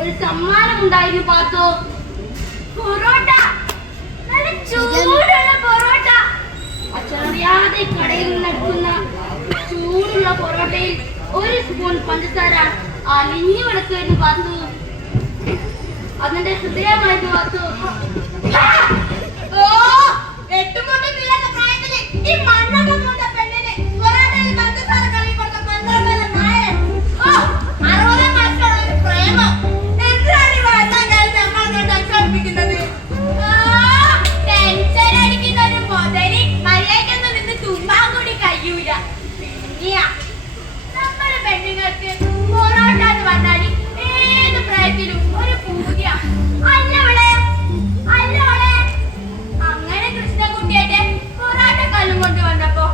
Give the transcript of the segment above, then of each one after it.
ഒരു സമ്മാനം ഉണ്ടായിരുന്നു പാത്തോ. പൊറോട്ട, നല്ല ചൂടുള്ള പൊറോട്ട. അച്ഛനറിയാതെ കടയിൽ നിന്നെടുക്കുന്ന ചൂടുള്ള പൊറോട്ടയിൽ ഒരു സ്പൂൺ പഞ്ചസാര അലിഞ്ഞു കിടക്കുമായിരുന്നു പാത്തു. അതിന്റെ ഹൃദയമായിരുന്നു പാത്തു. ഈ മണ്ണൊക്കെ കൊണ്ട പെണ്ണിന് പൊറോട്ടയിൽ പഞ്ചസാര കളി കൊടുത്ത പന്ത്രണ്ടല്ല നായ. നമ്മുടെ പെണ്ണുങ്ങൾക്ക് പൊറോട്ട എന്ന് പറഞ്ഞാൽ ഏത് പ്രായത്തിലും ഒരു പൂജ. അല്ലവളെ അങ്ങനെ കൃഷ്ണകുട്ടിയായിട്ട് പൊറോട്ട കല്ലും കൊണ്ട് വന്നപ്പോ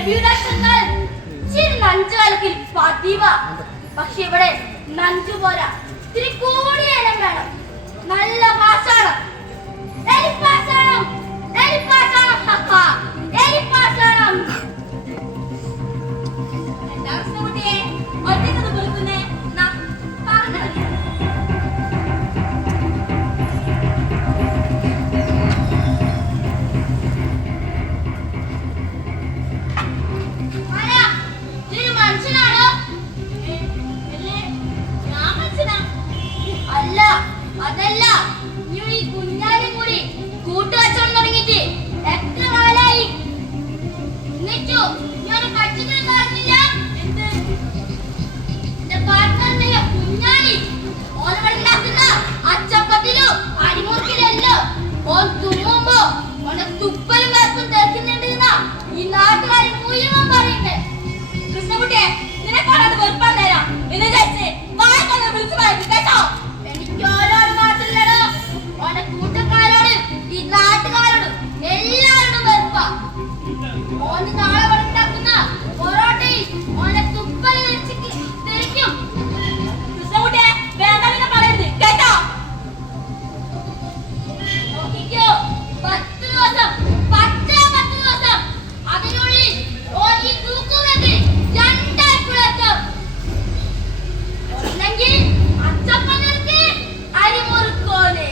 ലഭ്യതങ്ങൾ ഇച്ചിരി നഞ്ചു കലക്കിൽ പതിവ. പക്ഷെ ഇവിടെ നഞ്ചു പോരാ, ഇത്തിരി കൂടിയ ഇനം വേണം. നല്ല പാഷാണം, എലിപ്പാഷാണം, എലിപ്പാഷാണം, എലിപ്പാഷാണം. എന്താ കൃഷ്ണകുട്ടിയെ ഒറ്റക്കത് വിളിക്കുന്നേ? പറഞ്ഞു അതല്ല, ഈ കുഞ്ഞാലും കൂടി കൂട്ടുകച്ചവടം തുടങ്ങിയിട്ട് എത്ര കാലായി? എന്നിട്ടോ ഞാൻ പച്ചക്കറി കാണുന്നില്ല. എന്ത് എന്റെ പാർട്ട്ണറിന്റെ കുഞ്ഞാലി ഓനവളുണ്ടാക്കുന്ന അച്ചപ്പത്തിലും അരിമുറുക്കിലല്ലോ ഓൻ തുമ്മുമ്പോ ഓനെ തുപ്പലും കറുപ്പും തേക്കുന്നുണ്ട് എന്നാ ഈ നാട്ടുകാരി മുഴുവൻ പറയുന്നത്. കൃഷ്ണകുട്ടിയെ നിനക്കാണത് വെറുപ്പാൻ തരാം എന്ന് വിചാരിച്ച് വാഴക്കൊന്ന് വിളിച്ചു പറയും കേട്ടോ. ഓരോട് മാത്രല്ലടോ, ഓന്റെ കൂട്ടക്കാരോട് ഈ നാട്ടുകാരോട് എല്ലാവരോടും വെറുപ്പാ. ഓന് നാളെ ഉണ്ടാക്കുന്ന പൊറോട്ടയിൽ ഓനെ തുപ്പല് തെറിക്കും. കൃഷ്ണകുട്ടിയെ വേണ്ട പറയരുത് കേട്ടോ. നോക്കിക്കോ, 10 ദിവസം 10 ദിവസം അതിനുള്ളിൽ ഓൻ ഈ തൂക്കുമെങ്കിൽ 2 ആഴ്ച ഒന്നെങ്കിൽ അച്ചപ്പനർക്ക് അരിമുറുക്കോലെ,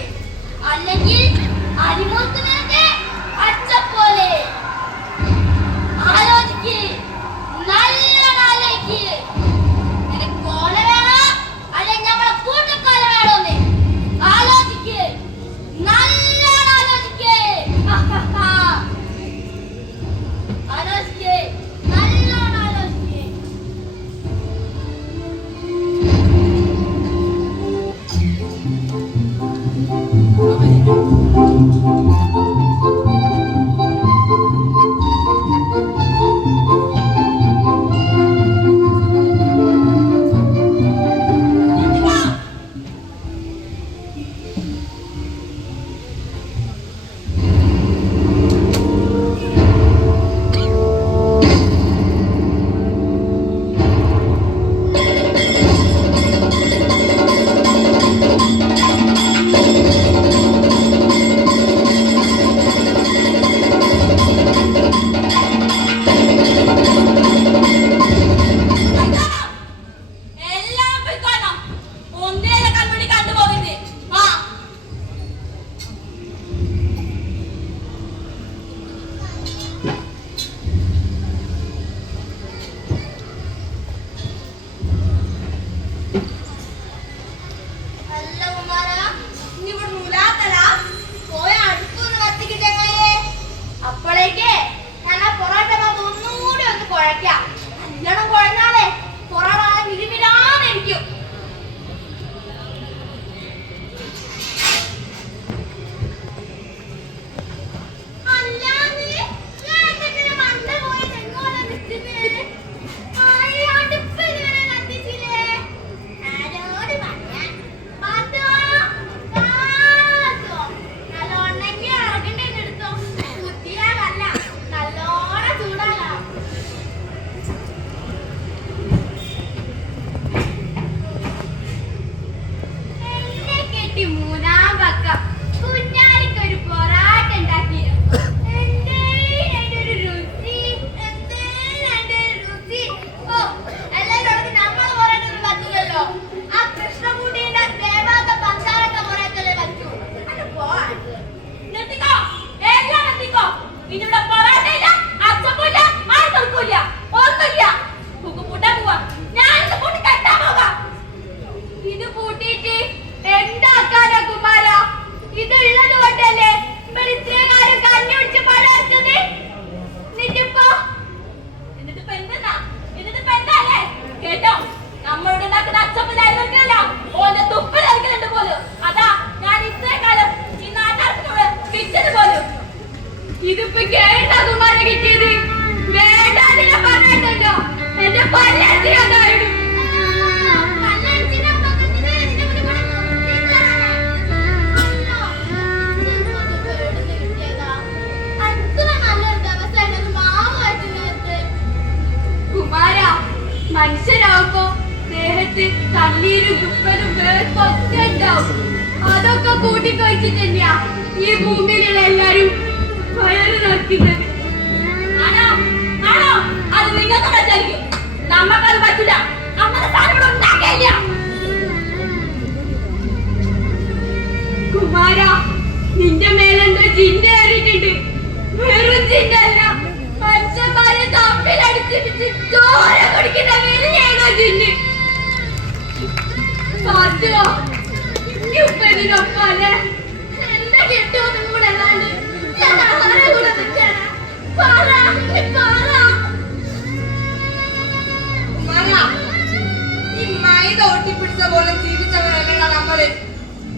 അല്ലെങ്കിൽ അരിമുറുക്കുന്നവർക്ക് അച്ചപ്പോലെ. ആലോചിക്ക്, നല്ലോണം ആലോചിക്ക്. നിനക്ക് കോല വേണോ അല്ലെങ്കിൽ നമ്മളെ കൂട്ടക്കോല വേണോന്ന് ആലോചിക്ക്, നല്ലോണം ആലോചിക്ക്. ആലോചിക്ക്, നല്ലോണം ആലോചിക്ക്. അപ്പോഴേക്ക് ഞാൻ ആ പൊറോട്ട ഒന്നുകൂടി ഒന്ന് കുഴക്കാം. നല്ലോണം കുഴഞ്ഞാലേ പൊറോട്ട മിരിമിരാന്നിരിക്കും. ഇതിപ്പോ കേട്ടാ കുമാരൻ കിട്ടിയത് വേണ്ട പറഞ്ഞോ എന്റെ പല്ലടിയായിരുന്നു. വെട്ടിക്കൊഴിച്ച് തന്നെയാ ഈ ഭൂമിയിലുള്ള എല്ലാരും വയറ് നിറയ്ക്കുന്നത്. ആണോ ആണോ? അത് നിങ്ങൾക്ക് പറ്റായിരിക്കും, നമ്മക്കത് പറ്റില്ല. അങ്ങനെ സാധനം ഉണ്ടാക്കില്ല. കുമാര, നിന്റെ മേലെന്തോ ജിന്ന് കയറിയിട്ടുണ്ട്. വെറും ജിന്നല്ല, മനുഷ്യന്മാരെ തമ്മിലടിച്ചിട്ട് ചോര കുടിക്കുന്ന വലിയേതോ ജിന്ന്. പാച്ചോ, ഉപ്പതിനൊപ്പല്ലേ എന്റെ കെട്ടിയൊന്നും കൂടെ അല്ലാണ്ട് ഞാൻ ആരെ കൂടെ നിൽക്കാനാ? പറ, പറ. ഈ മൈദ ഒട്ടിപ്പിടിച്ച പോലെ ജീവിച്ചവരല്ല നമ്മള്.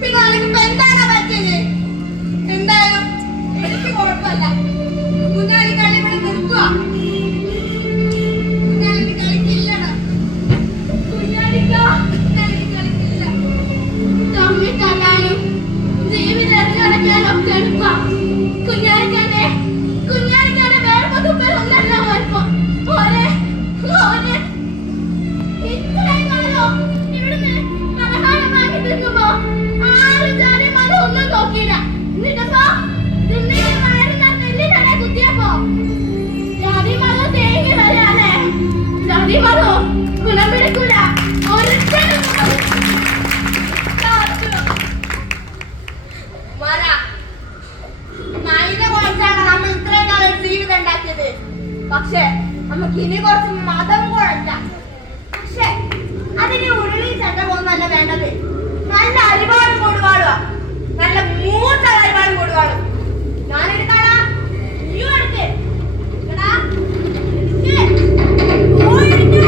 പിന്നെ അതിനിപ്പോ എന്താണ് പറ്റിയത്? എന്തായാലും എനിക്ക് കുഴപ്പമില്ല. കുഞ്ഞാലി കളി ഇവിടെ നിർത്തുക. കുഞ്ഞാലിക്ക് കളിക്കില്ലടാ. കുഞ്ഞാലിക്ക് കളിക്കില്ല. തമ്മിൽ തല്ലാനും ജീവിതം കളിക്കാനൊക്കെ എടുക്കാം. കുഞ്ഞാലിക്കാന്റെ വേറെ തുപ്പലൊന്നല്ല കുഴപ്പം. ഓനെ ഇത്രയും കാലം ഇവിടുന്ന് പലഹാരം വാങ്ങി തിന്നുമ്പോ ആരും ജാതി മതം ഒന്നും നോക്കിയില്ല. എന്നിട്ടിപ്പോ തിന്നിട്ട് വയറ് നെല്ലിനെ കുത്തിയപ്പോ ജാതി മതം തേങ്ങി വരാല്ലേ? ജാതി മതം ഗുണം പിടിക്കൂല ഒരിക്കലും. മൈദ കുഴച്ചാണ് നമ്മൾ ഇത്രയും കാലം ജീവിതം ഉണ്ടാക്കിയത്. പക്ഷെ നമുക്ക് ഇനി കുറച്ച് മതം കുഴച്ച. പക്ഷെ അതിന് ഉരുളി ചട്ട പോകുന്നല്ല വേണ്ടത്. നല്ല അരിവാടും കൊടുവാടുക, നല്ല മൂത്ത അരിവാടും കൊടുവാടും. ഞാനെടുക്കാടാ, നീയും എടുക്ക്. ഊതി കൊടുക്കുക.